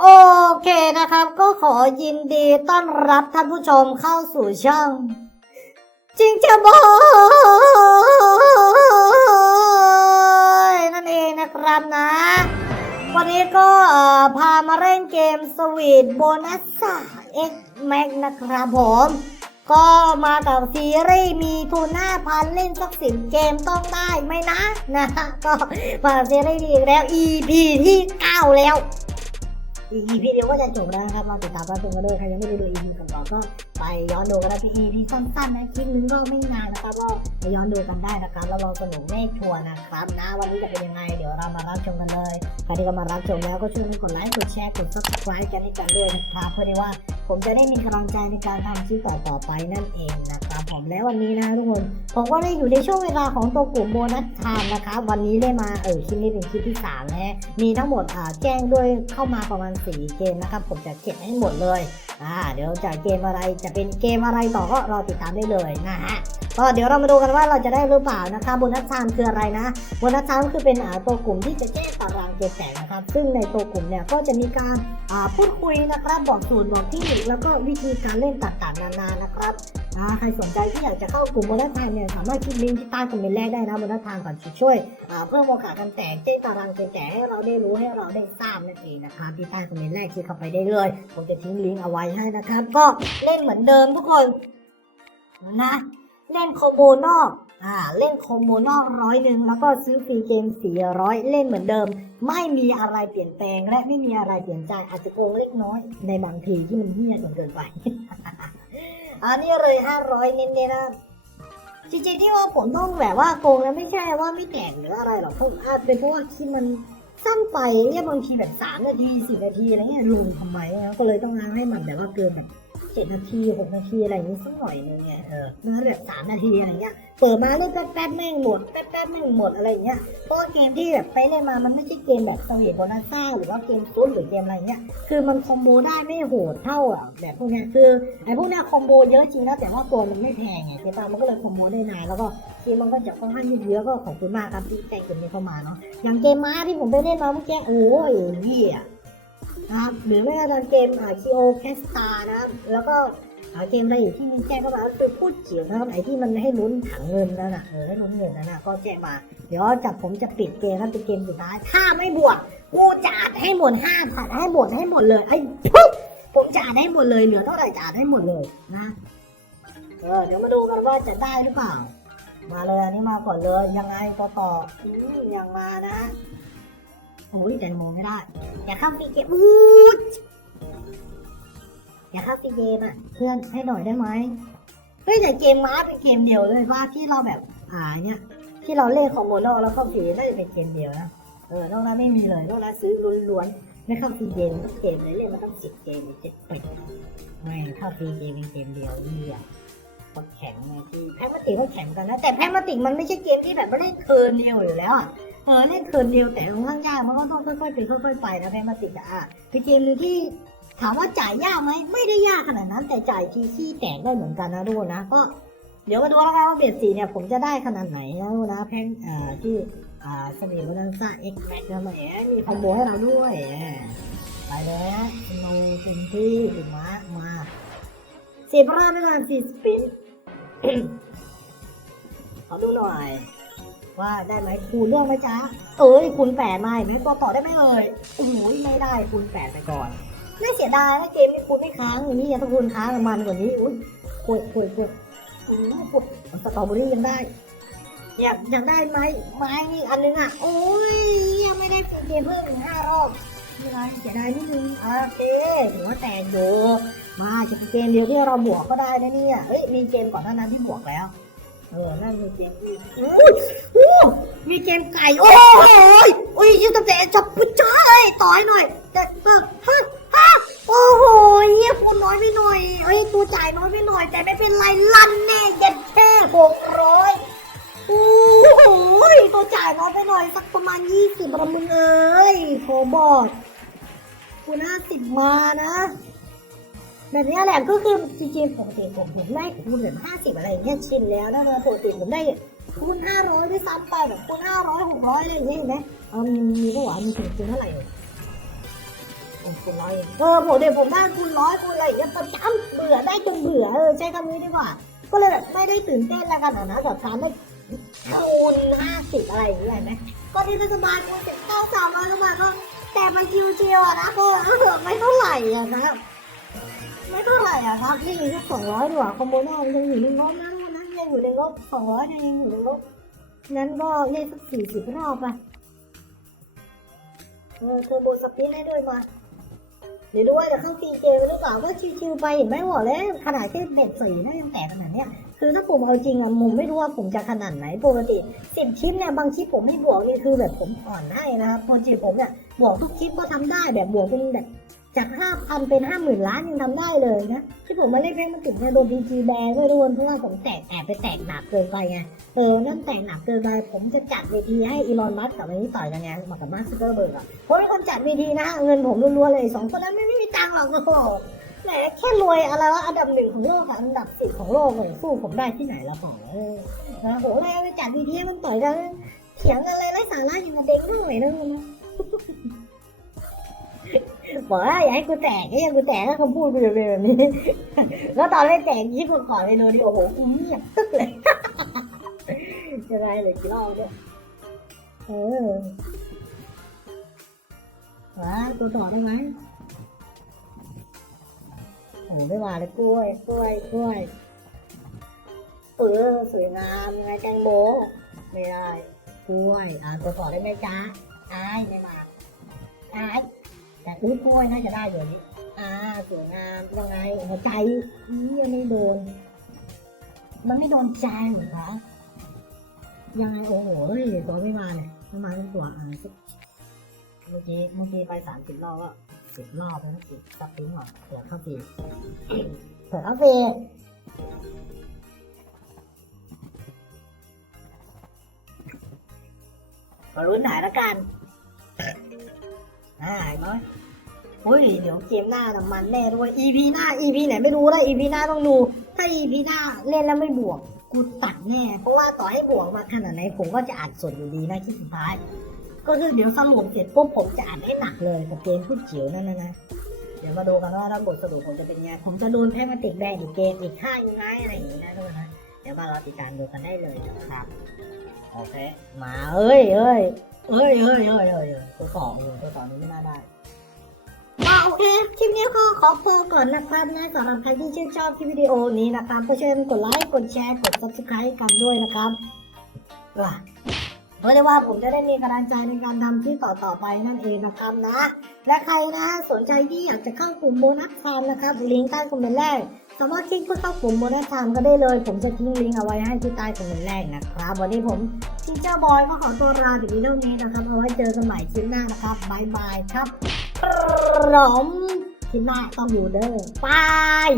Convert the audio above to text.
โอเคนะครับ ก็ขอยินดีต้อนรับท่านผู้ชมเข้าสู่ช่องจริงจะบอยนั่นเองนะครับนะ วันนี้ก็เออพามาเล่นเกมสวีทโบนัสซ่า X Max นะครับผม ก็มากับซีรีส์มีทุนหน้าพันเล่นสักสิบเกมต้องได้ไหมนะนะก็มาซีรีส์ดีอีกแล้ว EP ที่ 9 แล้ว EP เดียวก็จะจบแล้วนะครับมาติดตามรับชมกันด้วยใครยังไม่ได้ดู EP ก่อนๆก็ไปย้อนดูกันได้ที่ EP สั้นๆนะคลิปนึงก็ไม่นานนะครับก็ไปย้อนดูกันได้นะครับแล้วเราสนุกแน่ชัวร์นะครับนะวันนี้จะเป็นยังไงเดี๋ยวเรามารับชมกันเลยใครที่กำลังรับชมแล้วก็ช่วยกดไลค์กดแชร์กด subscribe กันให้กันด้วยนะครับเพื่อที่ว่าผมจะได้มีกำลังใจในการทำคลิปต่อๆไปนั่นเองนะครับ ผมแล้ววันนี้นะทุกคนผมก็ได้อยู่ในช่วงเวลาของตัวกลุ่มโบนัสไทม์นะครับวันนี้ได้มาเออคลิปนี้เป็นคลิปที่3แล้วฮะมีทั้งหมดอ่าแจ้งด้วยเข้ามาประมาณ4เกมนะครับผมจะเก็บให้หมดเลยอ่าเดี๋ยวจะเกมอะไรจะเป็นเกมอะไรต่อก็รอติดตามได้เลยนะฮะก็เดี๋ยวเรามาดูกันว่าเราจะได้หรือเปล่านะคะโบนัสไทม์คืออะไรนะโบนัสไทม์คือเป็นอ่าตัวกลุ่มที่จะแจ้งตารางเกมแตกนะครับ ซึ่งในตัวกลุ่มเนี่ยก็จะมีการอ่าพูดคุยนะครับบอกสูตรบอกที่แล้วก็วิธีการเล่นต่างๆนานานะครับ ใครสนใจที่อยากจะเข้ากลุ่มโบนัสไทม์เนี่ยสามารถคลิกลิงก์ที่ใต้คอมเมนต์แรกได้นะโบนัสไทม์ก่อนช่วยเพิ่มโอกาสการแตกแจ้ตารางแจกให้เราได้รู้ให้เราได้ทราบนั่นเองนะครับที่ใต้คอมเมนต์แรกคลิกเข้าไปได้เลยผมจะทิ้งลิงก์เอาไว้ให้นะครับ ก็เล่นเหมือนเดิมทุกคนนะเล่นโคอมโบนอกอ่าเล่นโคอมโบนอกร้อยหนึ่งแล้วก็ซื้อฟรีเกม400เล่นเหมือนเดิม ไม่มีอะไรเปลี่ยนแปลงและไม่มีอะไรเปลี่ยนใจอาจจะโกงเล็กน้อยในบางทีที่มันเหี้ยจนเกินไป อันนี้เลยห้าร้อยเน้นๆนะจริงๆที่ว่าผมต้องแบบว่าโกงนะไม่ใช่ว่าไม่แตกหรืออะไรหรอกผมอาจเป็นเพราะว่าคลิปมันสั้นไปเนี่ยบางทีแบบสามนาทีสิบนาทีอะไรเงี้ยลุงทำไมอะก็เลยต้องล้างให้มันแบบว่าเกินแบบ เจ็ดนาทีหกนาทีอะไรอย่างงี้สักหน่อยนึงไงเออมาแบบสามนาทีอะไรเงี้ย เปิดมาแล้วแป๊บแป๊บๆแม่งหมดแป๊บแป๊บๆแม่งหมดอะไรเงี้ย เพราะว่าเกมที่แบบไปเล่นมามันไม่ใช่เกมแบบสวีทโบนัสซ่าหรือว่าเกมซุปหรือเกมอะไรเงี้ย คือมันคอมโบได้ไม่โหดเท่าอะแบบพวกเนี้ยคือไอ้พวกเนี้ยคอมโบเยอะจริงนะแต่ว่าตัวมันไม่แพงไงเจ๊ตามันก็เลยคอมโบได้นานแล้วก็เกมมันก็จะค่อนข้างยืดเยื้อก็ขอบคุณมากครับที่แต่งเกมนี้เข้ามาเนาะ อย่างเกมม้าที่ผมไปเล่นมาเมื่อกี้โอ้ยเหี้ย นะครับหรือไม่ก็จะเกมอ่าคีโอแคสตานะครับแล้วก็อ่าเกมอะไรอีกที่มีแจ้งเข้ามาก็คือพูดจิ๋วนะครับไอที่มันให้ลุ้นถังเงินนั่นน่ะเออให้ลุ้นเงินนั่นน่ะก็แจ้งมา เดี๋ยวจับผมจะปิดเกมนะเป็นเกมสุดท้าย ถ้าไม่บวกกูจะอัดให้หมดห้าผัดให้หมดให้หมดเลยไอ้ปุ๊บผมจะอัดให้หมดเลยเหลือเท่าไหร่จะอัดให้หมดเลยนะเออเดี๋ยวมาดูกันว่าจะได้หรือเปล่า มาเลยอันนี้มาก่อนเลยยังไงต่อต่ออืมยังมานะ โอ้ยแต่มองไม่ได้ อย่าเข้าฟีเกมอู้ยอย่าเข้าฟีเกมอะ เพื่อนให้หน่อยได้ไหมเฮ้ยแต่เกมม้าเป็นเกมเดียวเลยว่าที่เราแบบอ่าเนี่ยที่เราเล่นของโมโนแล้วเข้าฟีได้เป็นเกมเดียวนะเออนอกนั้นไม่มีเลยนอกนั้นซื้อล้วนๆไม่เข้าฟีเกมทุกเกมเลยเล่นมาตั้งสิบเกมเจ็ดปิดไม่เข้าฟีเกมเป็นเกมเดียวนี่อะแข็งไงที่แพ้มาติกก็แข็งกันนะแต่แพ้มาติกมันไม่ใช่เกมที่แบบว่าเล่นเทิร์นเดียวอยู่แล้วอะ เออเล่นเทินเดียวแต่ค่อนข้างยากมันก็ต้องค่อยๆไปค่อย ๆ ไปนะแพ้มาติกอะอะเป็นเกมที่ถามว่าจ่ายยากไหมไม่ได้ยากขนาดนั้น แต่จ่ายทีขี้แตกได้เหมือนกันนะทุกคนะก็เดี๋ยวมาดูแล้วกันว่าเบสสีเนี่ยผมจะได้ขนาดไหนนะทุกคนะแพ้อ่าที่อ่าสนิมวันนั้นซ่าเอ็กแม็กทำไมมีคอมโบให้เราด้วยไปเลยฮะโนเต็มที่ถึงมามาสิบรอบด้วยกันสี่สปินขอดูหน่อย ว่าได้ไหมคูณเรื่องไหมจ๊ะ เอ้ยคูณแปดมาเห็นไหมตัวต่อได้ไหมเอ่ยโอ้ยไม่ได้คูณแปดไปก่อนไม่เสียดายนะเกมนี้คูณไม่ค้างอย่างนี้ถ้าคูณค้างมันกว่านี้อุ้ยปวดปวดปวดโอ้ยปวดสตรอเบอรี่ยังได้อยากอยากได้ไหมไม้นี่อันนึงอะ โอ้ยยังไม่ได้ฟีเกมเพิ่มห้ารอบไม่ไรเสียดายนิดนึงโอเคถือว่าแต่อยู่มาจะเป็นเกมเดียวที่เราบวกก็ได้นะเนี่ยเฮ้ยมีเกมก่อนหน้านั้นที่บวกแล้ว เออนั่นมีเกมที่อู้อู้มีเกมไก่ โอ้ยโอ้ยยืดแต่จับปุ๊จ้ายต่อยหน่อยแต่เออฮะฮะโอ้โหเยี่ยคูณน้อยไปหน่อยเอ้ยตัวจ่ายน้อยไปหน่อย แต่ไม่เป็นไรลั่นแน่เย็ดแค่หกร้อยโอ้โหตัวจ่ายน้อยไปหน่อยสักประมาณยี่สิบละมึงเอ้ยโคบอกคุณห้าสิบมานะ แบบเนี้ยแหละก็คือจริงๆปกติผมผมได้คูณแบบห้าสิบอะไรอย่างเงี้ยชินแล้วนะปกติผมได้คูณห้าร้อยด้วยซ้ำไปแบบคูณห้าร้อยหกร้อยอะไรอย่างเงี้ยเห็นไหมเออมีมีปะวะมีถึงคูณเท่าไหร่เลยโคูณร้อยเออผมเดี๋ยวผมได้คูณร้อยคูณอะไรอย่างเงี้ยประจำเบื่อได้จนเบื่อเออใช้คำนี้ดีกว่า ก็เลยแบบไม่ได้ตื่นเต้นแล้วกันนะกับการได้คูณห้าสิบอะไรอย่างเงี้ยเห็นไหมก็ที่สบายคูณสิบเก้าสามร้อยกว่าบาทก็แต่มันชิวๆอะนะก็เออไม่เท่าไหร่อะครับ ไม่เท่าไหร่อะครับนี่แค่สองร้อยดีกว่าคอมโบนอมยังอยู่ในงบนะวันนั้นยังอยู่ในงบสองร้อยยังอยู่ในงบนั้นก็เล่นสักสี่สิบรอบไปเออเทอร์โบสปินได้ด้วยมาเดี๋ยวด้วยจะเข้าฟีเจไปหรือเปล่าว่าชิวๆไปเห็นไหมบอกแล้วขนาดแค่เบ็ดสีนะยังแตกขนาดเนี้ยคือถ้าผมเอาจริงอะผมไม่รู้ว่าผมจะขนาดไหนปกติสิบคลิปเนี่ยบางคลิปผมไม่บวกนี่คือแบบผมอ่อนให้นะครับปกติผมเนี่ยบวกทุกคลิปก็ทำได้แบบบวกเป็นแบบ จากห้าพันเป็นห้าหมื่นล้านยังทำได้เลยนะ ที่ผมมาเล่นแค่มันติดเนี่ยโดนพีจีแบนด้วยทุกคนเพราะว่าผมแตกแอบไปแตกหนักเกินไปไงเออนั่นแตกหนักเกินไปผมจะจัดเวทีให้อีลอนมัสก์กับอันนี้ต่อยกันไงมากับมาร์คซักเกอร์เบิร์กอะผมเป็นคนจัดวีทีนะเงินผมล้วนๆเลยสองคนนั้นไม่ไม่มีตังค์หรอกโอ้โหแหมแค่รวยอะไรวะอันดับหนึ่งของโลกอะอันดับสิบของโลกเลยสู้ผมได้ที่ไหนละป๋อเออนะผมเลยไปจัดวีทีให้มันต่อยกันเถียงอะไรไร้สาระอย่างกับเด็กน้อยนะมัน บอกว่าอย่าให้กูแตกก็ยังกูแตกถ้าคำพูดกูจะเป็นแบบนี้ แล้วตอนเล่นแตกยี่ปุ่นขอเลยโนดิโอ้โหกูเงียบตึ๊กเลยจะได้เลยกี่รอบเนี่ยเออว้าตัวต่อได้ไหมโอ้ไม่ว่าเลยกล้วยกล้วยกล้วยเออสวยงามไงแตงโมไม่ได้กล้วยอ่าตัวต่อได้ไหมจ๊ะอายไม่มาอาย แต่ซื้อกล้วยน่าจะได้อยู่นี่อ่าสวยงามยังไงหัวใจอียังไม่โดน มันไม่โดนใจเหรอคะยังไงโอ้โหเฮ้ยตัวไม่มาเนี่ยไม่มาเป็นตัวอ่าเมื่อกี้เมื่อกี้ไปสามสิบรอบก็สิบรอบแล้วสิบตัดทิ้งหรอเปิดเข้าฟรีเปิดเข้าฟรีมาลุ้นหายแล้วกัน อ่าเห็นไหมอุ้ยเดี๋ยวเกมหน้าน่ะมันแน่ด้วย EP หน้า EP ไหนไม่รู้นะ EP หน้าต้องดู ถ้า EP หน้าเล่นแล้วไม่บวก กูตัดแน่ เพราะว่าต่อให้บวกมาขนาดไหนผมก็จะอัดสดอยู่ดีนะที่สุดท้าย ก็คือเดี๋ยวสรุปเสร็จปุ๊บผมจะอ่านให้หนักเลยกับเกมพูดจิ๋วนั่นนะนะเดี๋ยวมาดูกันว่าถ้าบทสรุปผมจะเป็นยังไง ผมจะโดนแพ้มาติดแบนอีกเกมอีกค่ายยังไงอะไรอย่างนี้นะทุกคนนะ เดี๋ยวมาเราติดตามดูกันได้เลยนะครับ โอเค มาเอ้ยเอ้ยเอ้ยเอ้ยเอ้ยเอ้ย ตัวต่อเออตัวต่อนี้ไม่น่าได้อ่าโอเค คลิปนี้ก็ขอพอก่อนนะครับนะสำหรับใครที่ชื่นชอบคลิปวิดีโอนี้นะครับก็เช่วยกดไลค์ กดแชร์ กด subscribe กันด้วยนะครับว้าเพราะว่าผมจะได้มีกำลังใจในการทำที่ต่อต่อๆไปนั่นเองนะครับนะ และใครนะสนใจที่อยากจะเข้ากลุ่มโบนัสไทม์นะครับลิงก์ใต้คอมเมนต์แรกสามารถคลิกเพื่อเข้ากลุ่มโบนัสไทม์ก็ได้เลย ผมจะทิ้งลิงก์เอาไว้ให้ที่ใต้คอมเมนต์แรกนะครับ วันนี้ผม ทีเจอร์บอยก็ขอตัวลาถึงเท่านี้นะครับเอาไว้เจอกันใหม่คลิปหน้านะครับบายบายครับผมคลิปหน้าต้องอยู่เด้อบาย